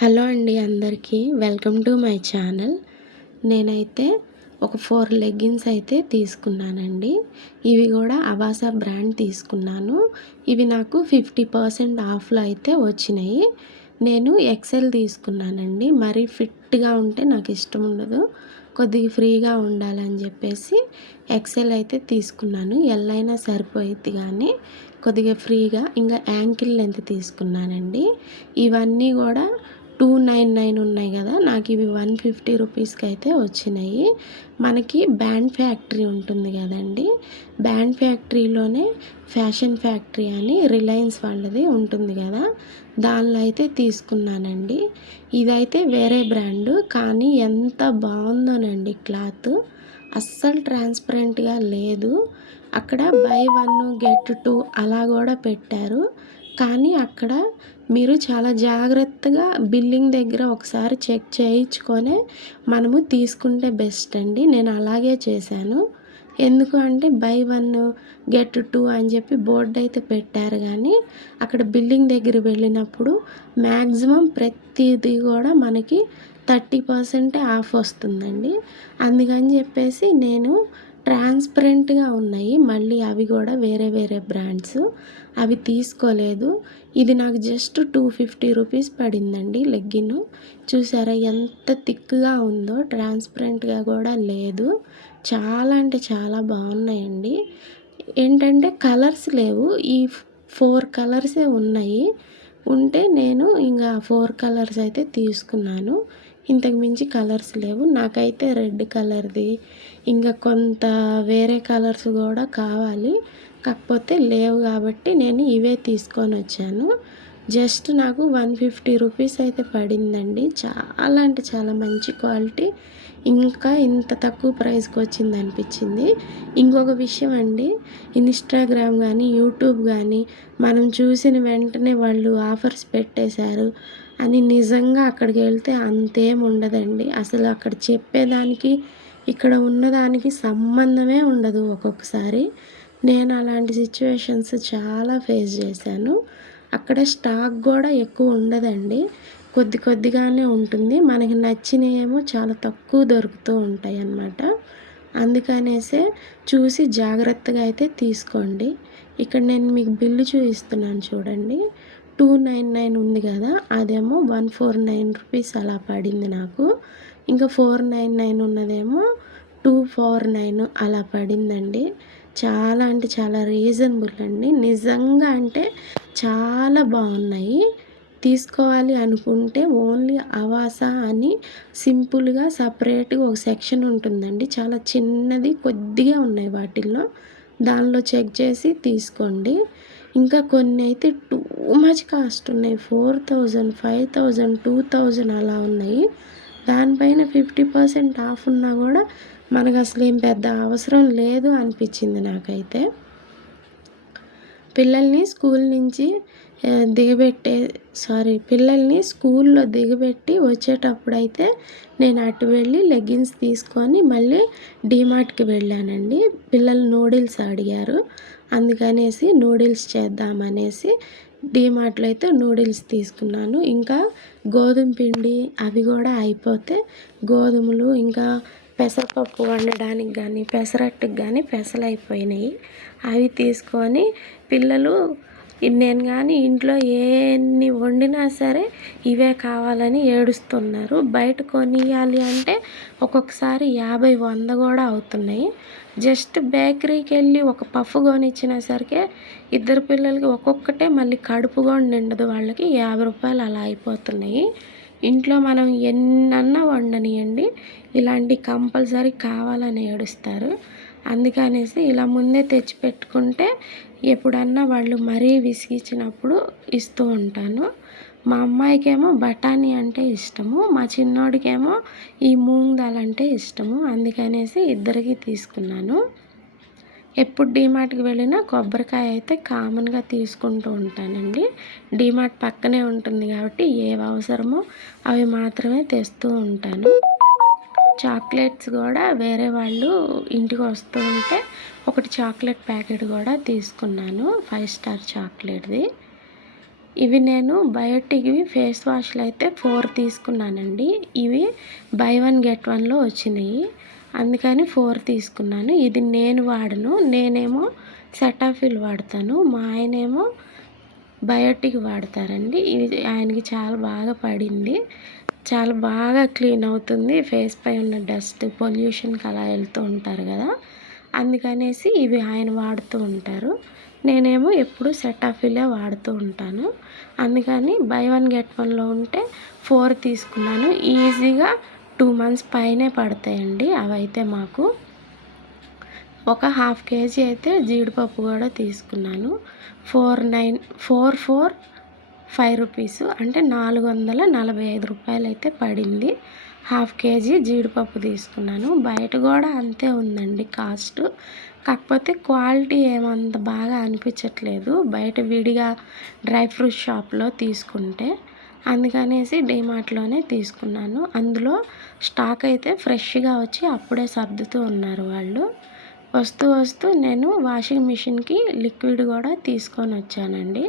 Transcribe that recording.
Hello అండి అందరికీ welcome to my channel. నేనైతే ఒక 4 లెగ్గిన్స్ అయితే తీసుకున్నానండి. ఇవి కూడా అవాసా బ్రాండ్ తీసుకున్నాను. ఇవి నాకు 50% ఆఫ్లో అయితే వచ్చినాయి. నేను ఎక్సెల్ తీసుకున్నానండి. మరీ ఫిట్గా ఉంటే నాకు ఇష్టం ఉండదు, కొద్దిగా ఫ్రీగా ఉండాలని చెప్పేసి ఎక్సెల్ అయితే తీసుకున్నాను. ఎల్ అయినా సరిపోయిద్ది కానీ కొద్దిగా ఫ్రీగా. ఇంకా యాంకిల్ లెంత్ తీసుకున్నానండి. ఇవన్నీ కూడా 299 ఉన్నాయి కదా, నాకు ఇవి 150 రూపీస్కి అయితే వచ్చినాయి. మనకి బ్యాండ్ ఫ్యాక్టరీ ఉంటుంది కదండి, బ్యాండ్ ఫ్యాక్టరీలోనే ఫ్యాషన్ ఫ్యాక్టరీ అని రిలయన్స్ వాళ్ళది ఉంటుంది కదా, దానిలో అయితే తీసుకున్నానండి. ఇదైతే వేరే బ్రాండు, కానీ ఎంత బాగుందోనండి క్లాత్. అస్సలు ట్రాన్స్పరెంట్గా లేదు. అక్కడ బై 1 గెట్ 2 అలా కూడా పెట్టారు. కానీ అక్కడ మీరు చాలా జాగ్రత్తగా బిల్లింగ్ దగ్గర ఒకసారి చెక్ చేయించుకొనే మనము తీసుకుంటే బెస్ట్ అండి. నేను అలాగే చేశాను. ఎందుకు అంటే బై 1 గెట్ 2 అని చెప్పి బోర్డు అయితే పెట్టారు, కానీ అక్కడ బిల్లింగ్ దగ్గర వెళ్ళినప్పుడు మ్యాక్సిమం ప్రతిదీ కూడా మనకి 30% ఆఫ్ వస్తుందండి. అందుకని చెప్పేసి నేను ట్రాన్స్పరెంట్గా ఉన్నాయి, మళ్ళీ అవి కూడా వేరే వేరే బ్రాండ్స్, అవి తీసుకోలేదు. ఇది నాకు జస్ట్ 250 రూపీస్ పడిందండి లెగ్గిన్. చూసారా ఎంత థిక్గా ఉందో, ట్రాన్స్పరెంట్గా కూడా లేదు. చాలా అంటే చాలా బాగున్నాయండి. ఏంటంటే కలర్స్ లేవు, ఈ 4 కలర్సే ఉన్నాయి. ఉంటే నేను ఇంకా 4 కలర్స్ అయితే తీసుకున్నాను. ఇంతకు మించి కలర్స్ లేవు. నాకైతే రెడ్ కలర్ది ఇంకా కొంత వేరే కలర్స్ కూడా కావాలి, కాకపోతే లేవు కాబట్టి నేను ఇవే తీసుకొని వచ్చాను. జస్ట్ నాకు 150 రూపీస్ అయితే పడిందండి. చాలా అంటే చాలా మంచి క్వాలిటీ, ఇంకా ఇంత తక్కువ ప్రైస్కి వచ్చింది అనిపించింది. ఇంకొక విషయం అండి, ఇన్స్టాగ్రామ్ కానీ యూట్యూబ్ కానీ మనం చూసిన వెంటనే వాళ్ళు ఆఫర్స్ పెట్టేశారు అని నిజంగా అక్కడికి వెళ్తే అంతేం ఉండదండి. అసలు అక్కడ చెప్పేదానికి ఇక్కడ ఉన్నదానికి సంబంధమే ఉండదు ఒక్కొక్కసారి. నేను అలాంటి సిచ్యువేషన్స్ చాలా ఫేస్ చేశాను. అక్కడ స్టాక్ కూడా ఎక్కువ ఉండదండి, కొద్ది కొద్దిగానే ఉంటుంది. మనకి నచ్చినవేమో చాలా తక్కువ దొరుకుతూ ఉంటాయి అన్నమాట. అందుకనేసే చూసి జాగ్రత్తగా అయితే తీసుకోండి. ఇక్కడ నేను మీకు బిల్లు చూపిస్తున్నాను చూడండి. 299 ఉంది కదా, అదేమో 149 రూపీస్ అలా పడింది నాకు. ఇంకా 499 ఉన్నదేమో 249 అలా పడిందండి. చాలా అంటే చాలా రీజనబుల్ అండి. నిజంగా అంటే చాలా బాగున్నాయి. తీసుకోవాలి అనుకుంటే ఓన్లీ అవాసా అని సింపుల్గా సపరేట్గా ఒక సెక్షన్ ఉంటుందండి, చాలా చిన్నది కొద్దిగా ఉన్నాయి వాటిల్లో. దానిలో చెక్ చేసి తీసుకోండి. ఇంకా కొన్ని అయితే టూ మచ్ కాస్ట్ ఉన్నాయి, 4000, 5000, 2000 అలా ఉన్నాయి. దానిపైన 50% ఆఫ్ ఉన్నా కూడా మనకు అసలు ఏం పెద్ద అవసరం లేదు అనిపించింది నాకైతే. పిల్లల్ని స్కూల్ నుంచి పిల్లల్ని స్కూల్లో దిగబెట్టి వచ్చేటప్పుడు అయితే నేను అటు వెళ్ళి లెగ్గిన్స్ తీసుకొని మళ్ళీ డీమార్ట్కి వెళ్ళానండి. పిల్లలు నూడిల్స్ అడిగారు, అందుకనేసి నూడిల్స్ చేద్దామనేసి డీమార్ట్లో అయితే నూడిల్స్ తీసుకున్నాను. ఇంకా గోధుమ పిండి అవి కూడా అయిపోతే గోధుమలు ఇంకా పెసరపప్పు వండడానికి కానీ పెసరట్టుకు కానీ పెసలు అయిపోయినాయి. అవి తీసుకొని పిల్లలు, నేను కానీ ఇంట్లో ఎన్ని వండినా సరే ఇవే కావాలని ఏడుస్తున్నారు. బయట కొనియాలి అంటే ఒక్కొక్కసారి 50, 100 కూడా అవుతున్నాయి. జస్ట్ బేకరీకి వెళ్ళి ఒక పఫ్ కొనిచ్చిన సరికే ఇద్దరు పిల్లలకి ఒక్కొక్కటే మళ్ళీ కడుపు కూడా నిండదు, వాళ్ళకి 50 రూపాయలు అలా అయిపోతున్నాయి. ఇంట్లో మనం ఎన్నన్నా వండనియండి, ఇలాంటి కంపల్సరీ కావాలని ఏడుస్తారు. అందుకనేసి ఇలా ముందే తెచ్చి పెట్టుకుంటే ఎప్పుడన్నా వాళ్ళు మరీ విసిగించినప్పుడు ఇస్తూ ఉంటాను. మా అమ్మాయికేమో బఠానీ అంటే ఇష్టము, మా చిన్నోడికేమో ఈ మూంగ్ దాల్ అంటే ఇష్టము. అందుకనేసి ఇద్దరికి తీసుకున్నాను. ఎప్పుడు డీమార్ట్కి వెళ్ళినా కొబ్బరికాయ అయితే కామన్గా తీసుకుంటూ ఉంటానండి. డీమార్ట్ పక్కనే ఉంటుంది కాబట్టి ఏవి అవసరమో అవి మాత్రమే తెస్తూ ఉంటాను. చాక్లెట్స్ కూడా వేరే వాళ్ళు ఇంటికి వస్తూ ఉంటే ఒకటి చాక్లెట్ ప్యాకెట్ కూడా తీసుకున్నాను, 5 స్టార్ చాక్లెట్ది. ఇవి నేను బయోటిక్‌వి ఫేస్ వాష్‌లు అయితే 4 తీసుకున్నానండి. ఇవి బై 1 గెట్ 1లో వచ్చినాయి. అందుకని 4 తీసుకున్నాను. ఇది నేను వాడను. నేనేమో సెటాఫిల్ వాడతాను. మా ఆయనేమో బయోటిక్ వాడతారండి. ఇది ఆయనకి చాలా బాగా పడింది. చాలా బాగా క్లీన్ అవుతుంది. ఫేస్ పై ఉన్న డస్ట్, పొల్యూషన్‌కి అలా వెళ్తూ ఉంటారు కదా! అందుకనేసి ఇవి ఆయన వాడుతూ ఉంటారు. నేనేమో ఎప్పుడు సెటాఫిలే వాడుతూ ఉంటాను. అందుకని బై 1 గెట్ 1లో ఉంటే 4 తీసుకున్నాను. ఈజీగా 2 మంత్స్ పైనే పడతాయండి అవైతే మాకు. ఒక హాఫ్ కేజీ అయితే జీడిపప్పు కూడా తీసుకున్నాను. 5 రూపీస్ అంటే ₹445 అయితే పడింది. హాఫ్ కేజీ జీడిపప్పు తీసుకున్నాను. బయట కూడా అంతే ఉందండి కాస్ట్. కాకపోతే క్వాలిటీ ఏమంత బాగా అనిపించట్లేదు బయట విడిగా డ్రై ఫ్రూట్ షాప్లో తీసుకుంటే. అందుకనేసి డీమార్ట్‌లోనే తీసుకున్నాను. అందులో స్టాక్ అయితే ఫ్రెష్‌గా వచ్చి అప్పుడే సర్దుతూ ఉన్నారు వాళ్ళు. వస్తూ నేను వాషింగ్ మిషన్‌కి లిక్విడ్ కూడా తీసుకొనొచ్చానండి.